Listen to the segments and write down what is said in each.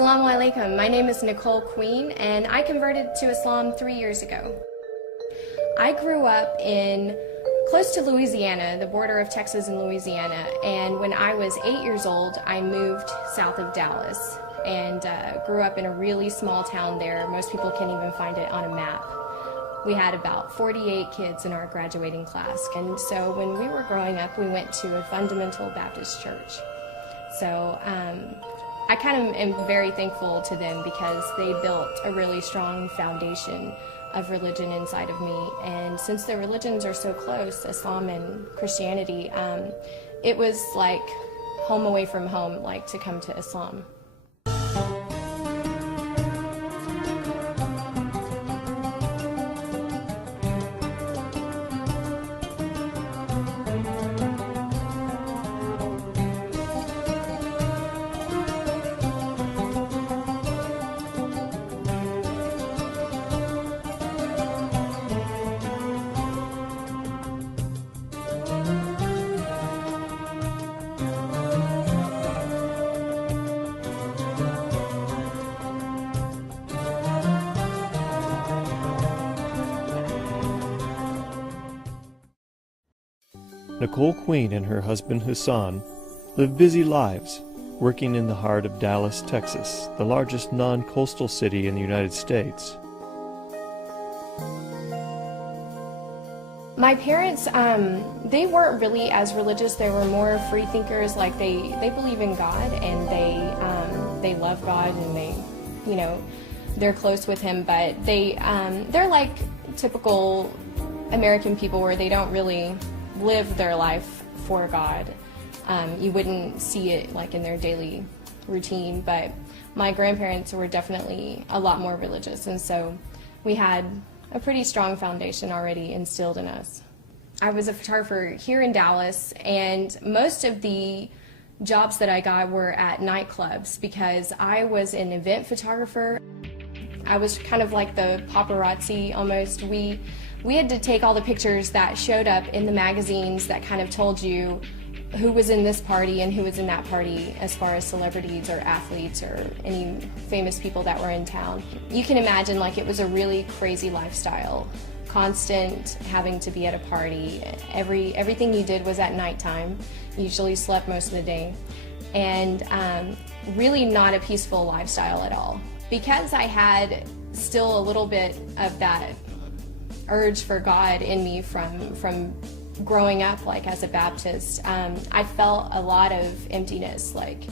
Assalamu alaikum. My name is Nicole Queen and I converted to Islam 3 years ago. I grew up in close to Louisiana, the border of Texas and Louisiana, and when I was 8 years old I moved south of Dallas and grew up in a really small town there. Most people can't even find it on a map. We had about 48 kids in our graduating class, and so when we were growing up we went to a fundamental Baptist church. So I kind of am very thankful to them because they built a really strong foundation of religion inside of me. And since the religions are so close, Islam and Christianity, it was like home away from home, like to come to Islam. Nicole Queen and her husband Hassan live busy lives, working in the heart of Dallas, Texas, the largest non-coastal city in the United States. My parents, they weren't really as religious. They were more free thinkers. Like they believe in God and they love God and they're close with Him. But they're like typical American people where they don't really live their life for God. You wouldn't see it like in their daily routine, but my grandparents were definitely a lot more religious, and so we had a pretty strong foundation already instilled in us. I was a photographer here in Dallas, and most of the jobs that I got were at nightclubs because I was an event photographer. I was kind of like the paparazzi almost. We had to take all the pictures that showed up in the magazines that kind of told you who was in this party and who was in that party as far as celebrities or athletes or any famous people that were in town. You can imagine like it was a really crazy lifestyle. Constant having to be at a party. Everything you did was at nighttime. You usually slept most of the day. And really not a peaceful lifestyle at all. Because I had still a little bit of that urge for God in me from growing up like as a Baptist, I felt a lot of emptiness like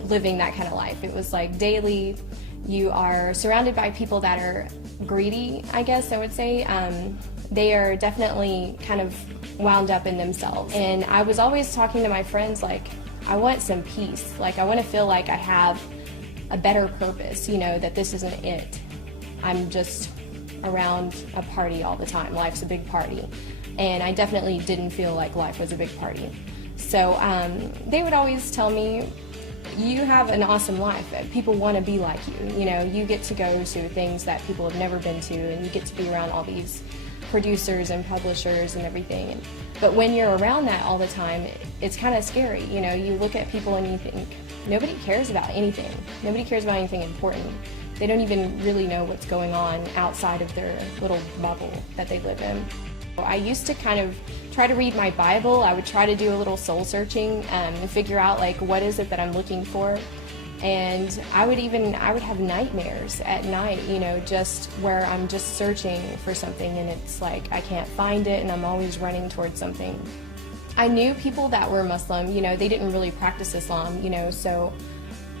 living that kind of life. It was like daily you are surrounded by people that are greedy, I guess I would say. They are definitely kind of wound up in themselves, and I was always talking to my friends like, I want some peace, like I want to feel like I have a better purpose, that this isn't it. I'm just around a party all the time. Life's a big party. And I definitely didn't feel like life was a big party. So they would always tell me, you have an awesome life. People want to be like you. You get to go to things that people have never been to, and you get to be around all these producers and publishers and everything. But when you're around that all the time, it's kind of scary. You look at people and you think, nobody cares about anything. Nobody cares about anything important. They don't even really know what's going on outside of their little bubble that they live in. I used to kind of try to read my Bible. I would try to do a little soul searching and figure out like what is it that I'm looking for. And I would have nightmares at night, just where I'm just searching for something and it's like I can't find it and I'm always running towards something. I knew people that were Muslim, they didn't really practice Islam, so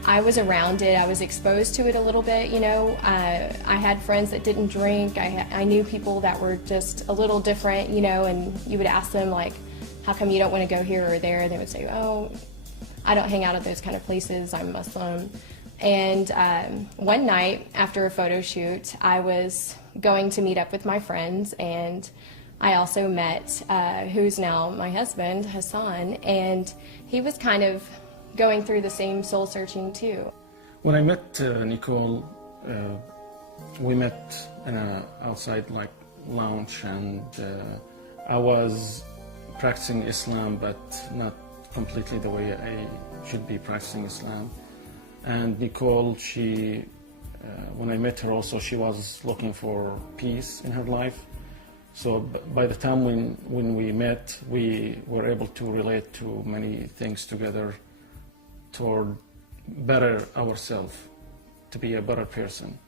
I was around it. I was exposed to it a little bit, I had friends that didn't drink. I knew people that were just a little different, and you would ask them like, how come you don't want to go here or there? They would say, oh, I don't hang out at those kind of places. I'm Muslim. And one night after a photo shoot, I was going to meet up with my friends, and I also met who's now my husband, Hassan, and he was kind of going through the same soul searching too. When I met Nicole, we met in a outside like lounge, and I was practicing Islam, but not completely the way I should be practicing Islam. And Nicole, when I met her also, she was looking for peace in her life. So by the time when we met, we were able to relate to many things together toward better ourselves, to be a better person.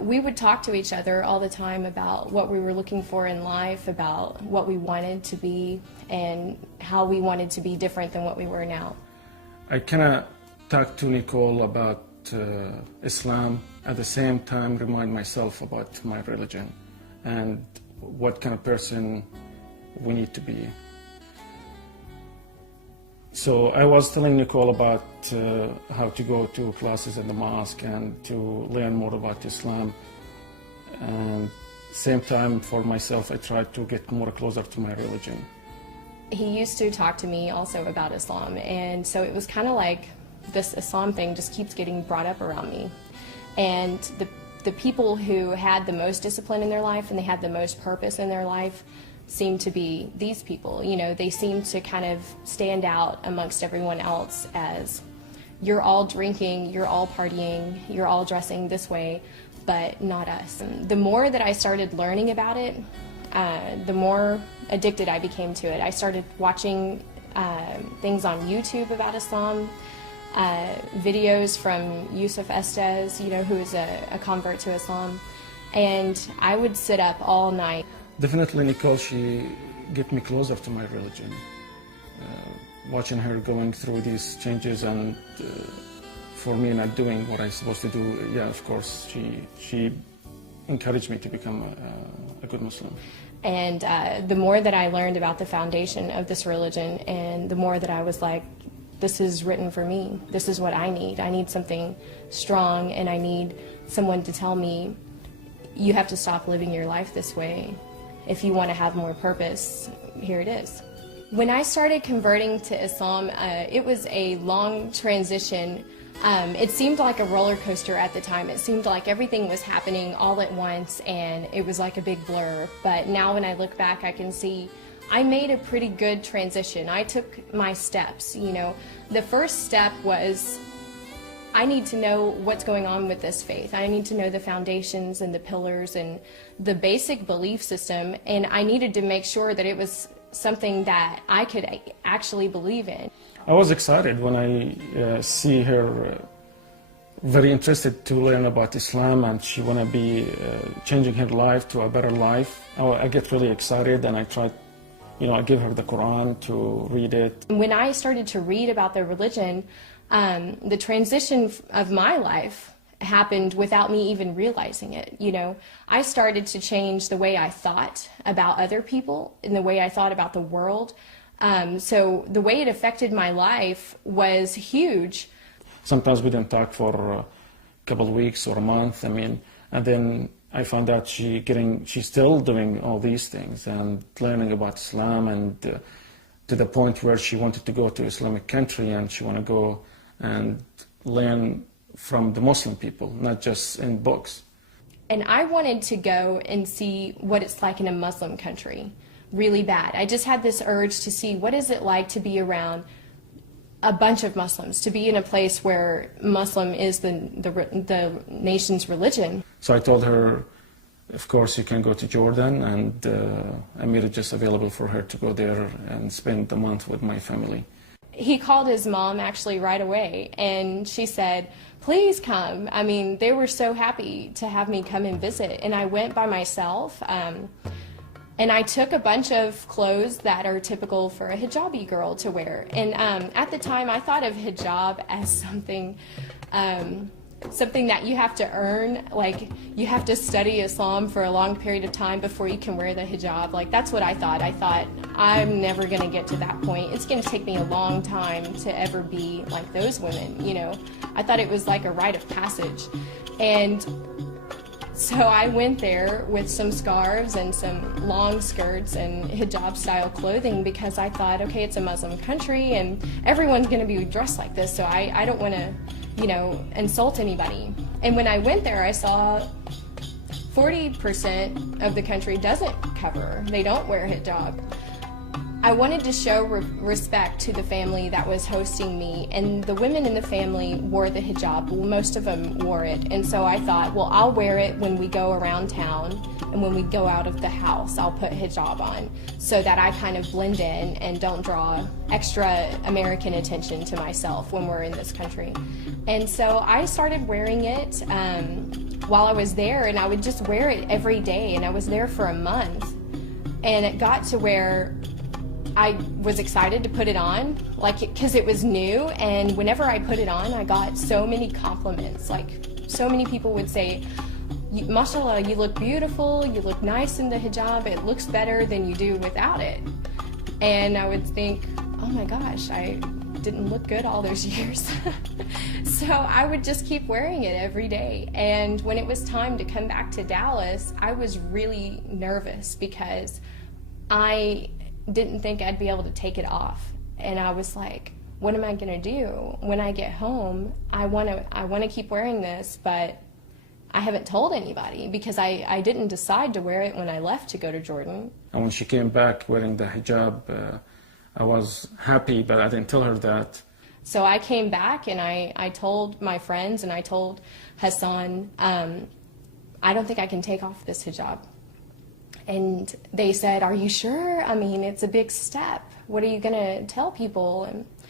We would talk to each other all the time about what we were looking for in life, about what we wanted to be, and how we wanted to be different than what we were now. I kind of talked to Nicole about Islam, at the same time remind myself about my religion and what kind of person we need to be. So I was telling Nicole about how to go to classes in the mosque and to learn more about Islam. And same time for myself, I tried to get more closer to my religion. He used to talk to me also about Islam, and so it was kind of like this Islam thing just keeps getting brought up around me. And the people who had the most discipline in their life and they had the most purpose in their life seem to be these people. You know, they seem to kind of stand out amongst everyone else as, you're all drinking, you're all partying, you're all dressing this way, but not us. The more that I started learning about it, the more addicted I became to it. I started watching things on YouTube about Islam, videos from Yusuf Estes, you know, who is a convert to Islam, and I would sit up all night. Definitely Nicole, she get me closer to my religion. Watching her going through these changes and for me not doing what I'm supposed to do, yeah, of course, she encouraged me to become a good Muslim. And the more that I learned about the foundation of this religion, and the more that I was like, this is written for me. This is what I need. I need something strong, and I need someone to tell me, you have to stop living your life this way. If you want to have more purpose, here it is. When I started converting to Islam, it was a long transition. It seemed like a roller coaster at the time. It seemed like everything was happening all at once, and it was like a big blur. But now when I look back, I can see I made a pretty good transition. I took my steps, you know. The first step was, I need to know what's going on with this faith. I need to know the foundations and the pillars and the basic belief system, and I needed to make sure that it was something that I could actually believe in. I was excited when I see her very interested to learn about Islam, and she want to be changing her life to a better life. I get really excited, and I try, I give her the Quran to read it. When I started to read about the religion, the transition of my life happened without me even realizing it. I started to change the way I thought about other people and the way I thought about the world. So the way it affected my life was huge. Sometimes we didn't talk for a couple of weeks or a month, and then I found out she's still doing all these things and learning about Islam, and to the point where she wanted to go to Islamic country, and she want to go and learn from the Muslim people, not just in books. And I wanted to go and see what it's like in a Muslim country, really bad. I just had this urge to see what is it like to be around a bunch of Muslims, to be in a place where Muslim is the nation's religion. So I told her, of course, you can go to Jordan, and I made it just available for her to go there and spend the month with my family. He called his mom actually right away, and she said, please come. They were so happy to have me come and visit, and I went by myself. And I took a bunch of clothes that are typical for a hijabi girl to wear. And at the time, I thought of hijab as something that you have to earn. Like, you have to study Islam for a long period of time before you can wear the hijab. Like, that's what I thought. I thought, I'm never going to get to that point. It's going to take me a long time to ever be like those women, I thought it was like a rite of passage. And so I went there with some scarves and some long skirts and hijab-style clothing because I thought, okay, it's a Muslim country and everyone's going to be dressed like this, so I don't want to, insult anybody. And when I went there, I saw 40% of the country doesn't cover. They don't wear hijab. I wanted to show respect to the family that was hosting me, and the women in the family wore the hijab. Well, most of them wore it, and so I thought, well, I'll wear it when we go around town, and when we go out of the house, I'll put hijab on, so that I kind of blend in and don't draw extra American attention to myself when we're in this country. And so I started wearing it while I was there, and I would just wear it every day, and I was there for a month, and it got to where I was excited to put it on, because it was new, and whenever I put it on, I got so many compliments. Like, so many people would say, mashallah, you look beautiful, you look nice in the hijab, it looks better than you do without it. And I would think, oh my gosh, I didn't look good all those years. So I would just keep wearing it every day. And when it was time to come back to Dallas, I was really nervous because I didn't think I'd be able to take it off, and I was like, what am I gonna do when I get home? I want to keep wearing this, but I haven't told anybody because I didn't decide to wear it when I left to go to Jordan. And when she came back wearing the hijab, I was happy, but I didn't tell her that. So I came back and I told my friends, and I told Hassan, I don't think I can take off this hijab. And they said, are you sure? I mean, it's a big step. What are you going to tell people? And I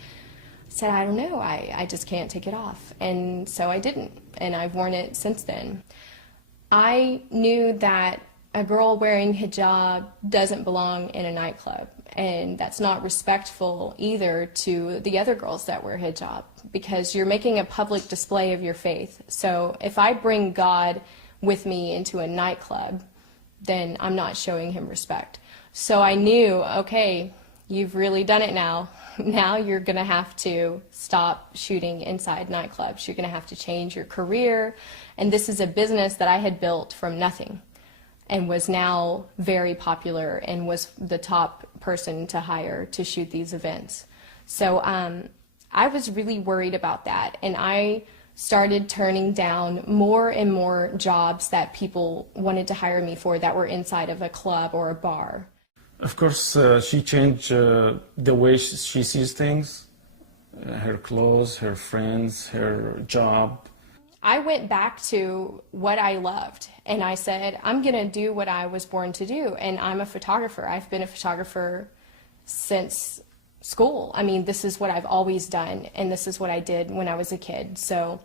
said, I don't know. I just can't take it off. And so I didn't. And I've worn it since then. I knew that a girl wearing hijab doesn't belong in a nightclub. And that's not respectful either to the other girls that wear hijab, because you're making a public display of your faith. So if I bring God with me into a nightclub, then I'm not showing him respect. So I knew, okay, you've really done it now. Now you're going to have to stop shooting inside nightclubs. You're going to have to change your career. And this is a business that I had built from nothing and was now very popular and was the top person to hire to shoot these events. So I was really worried about that. And I started turning down more and more jobs that people wanted to hire me for that were inside of a club or a bar. Of course, she changed the way she sees things, her clothes, her friends, her job. I went back to what I loved, and I said, I'm going to do what I was born to do, and I'm a photographer. I've been a photographer since school. I mean, this is what I've always done, and this is what I did when I was a kid. So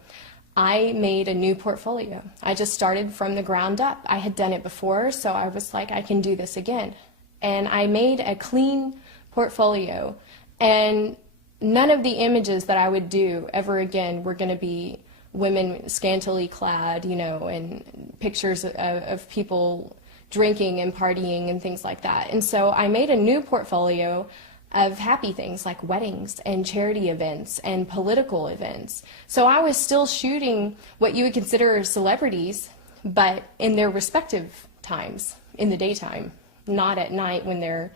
I made a new portfolio. I just started from the ground up. I had done it before, so I was like, I can do this again. And I made a clean portfolio, and none of the images that I would do ever again were going to be women scantily clad, you know, and pictures of people drinking and partying and things like that. And so I made a new portfolio of happy things like weddings and charity events and political events. So I was still shooting what you would consider celebrities, but in their respective times, in the daytime, not at night when they're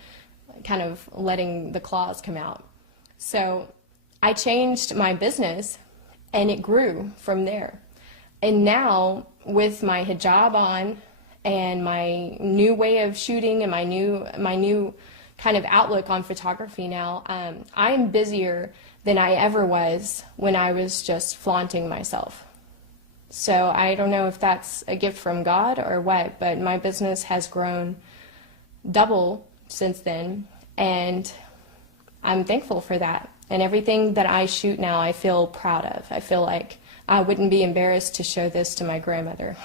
kind of letting the claws come out. So I changed my business, and it grew from there. And now, with my hijab on and my new way of shooting and my new kind of outlook on photography now, I'm busier than I ever was when I was just flaunting myself. So I don't know if that's a gift from God or what, but my business has grown double since then, and I'm thankful for that. And everything that I shoot now, I feel proud of. I feel like I wouldn't be embarrassed to show this to my grandmother.